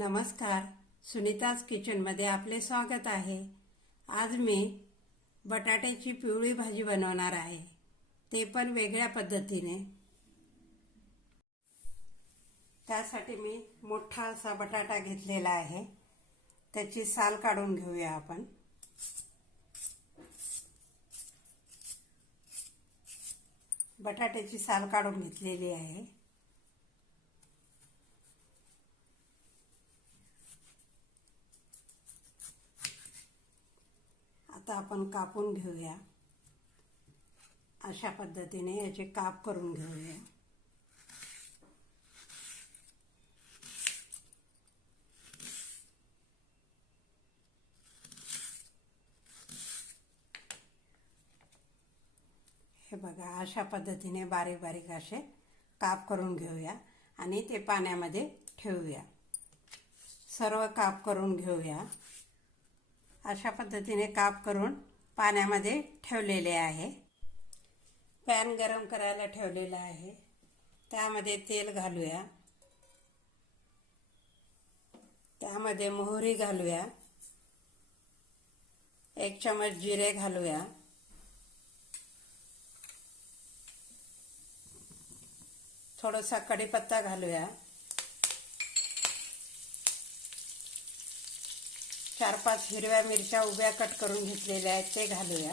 नमस्कार. सुनीताज किचनमध्ये आपले स्वागत आहे. आज मी बटाट्याची पिवळी भाजी बनवणार आहे. ते पण वेगळ्या पद्धतीने. त्यासाठी मी मोठा असा बटाटा घेतलेला आहे. त्याची साल काढून घेऊया आपण. बटाट्याची साल काढून घेतलेली आहे. आता आपण कापून घेऊया. अशा पद्धतीने याचे काप करून घेऊया. हे बघा अशा पद्धतीने बारीक बारीक असे काप करून घेऊया आणि ते पाण्यामध्ये ठेवूया. सर्व काप करून घेऊया. अशा पद्धतीने काप करून पाण्यामध्ये ठेवलेले आहे. पॅन गरम करायला ठेवलेला आहे. त्यामध्ये तेल घालूया. त्यामध्ये मोहरी घालूया. एक चमच जिरे घालूया. थोडासा कढीपत्ता घालूया. चार पाच हिरव्या मिरच्या उभ्या कट करून घेतलेल्या आहेत ते घालूया.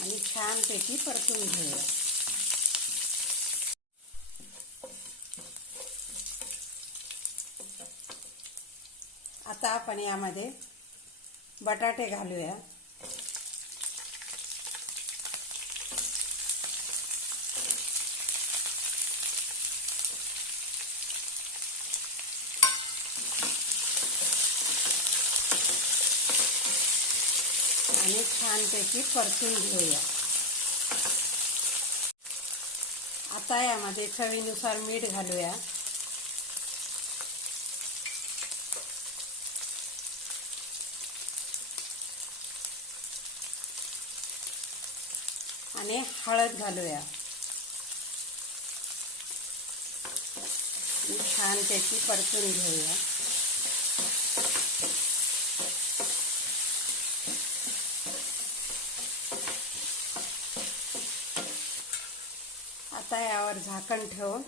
आणि छानपैकी परतून घेऊया. आता आपण यामध्ये बटाटे घालूया. आणि छानपैकी परतून घेऊया. आता यामध्ये चवीनुसार मीठ घालूया. आणि हळद घालूया. छानपैकी परतून घेऊया. आता यावर झाकण ठेवून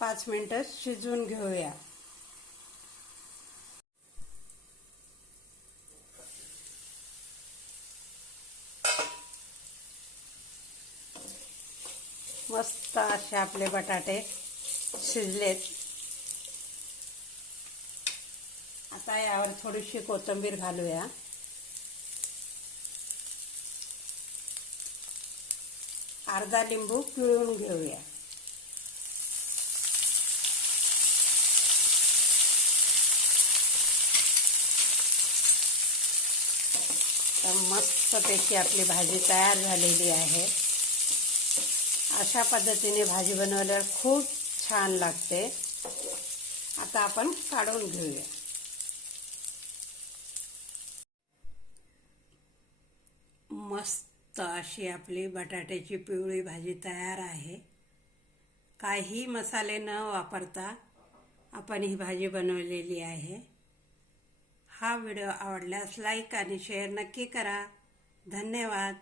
पाच मिनटं शिजवून घेऊया. मस्त असे आपले बटाटे शिजलेत. आता यावर थोडीशी कोथिंबीर घालूया. अर्धा लिंबू पिळून घेऊया. तर मस्तपैकी आपली भाजी तयार झालेली आहे. अशा पद्धतीने भाजी बनवल्यावर खूप छान लागते. आता आपण काढून घेऊया. मस्त तर अशी आपली बटाट्याची पिवळी भाजी तयार आहे. काही मसाले न वापरता आपण ही भाजी बनवलेली आहे. हा व्हिडिओ आवडल्यास लाईक आणि शेअर नक्की करा. धन्यवाद.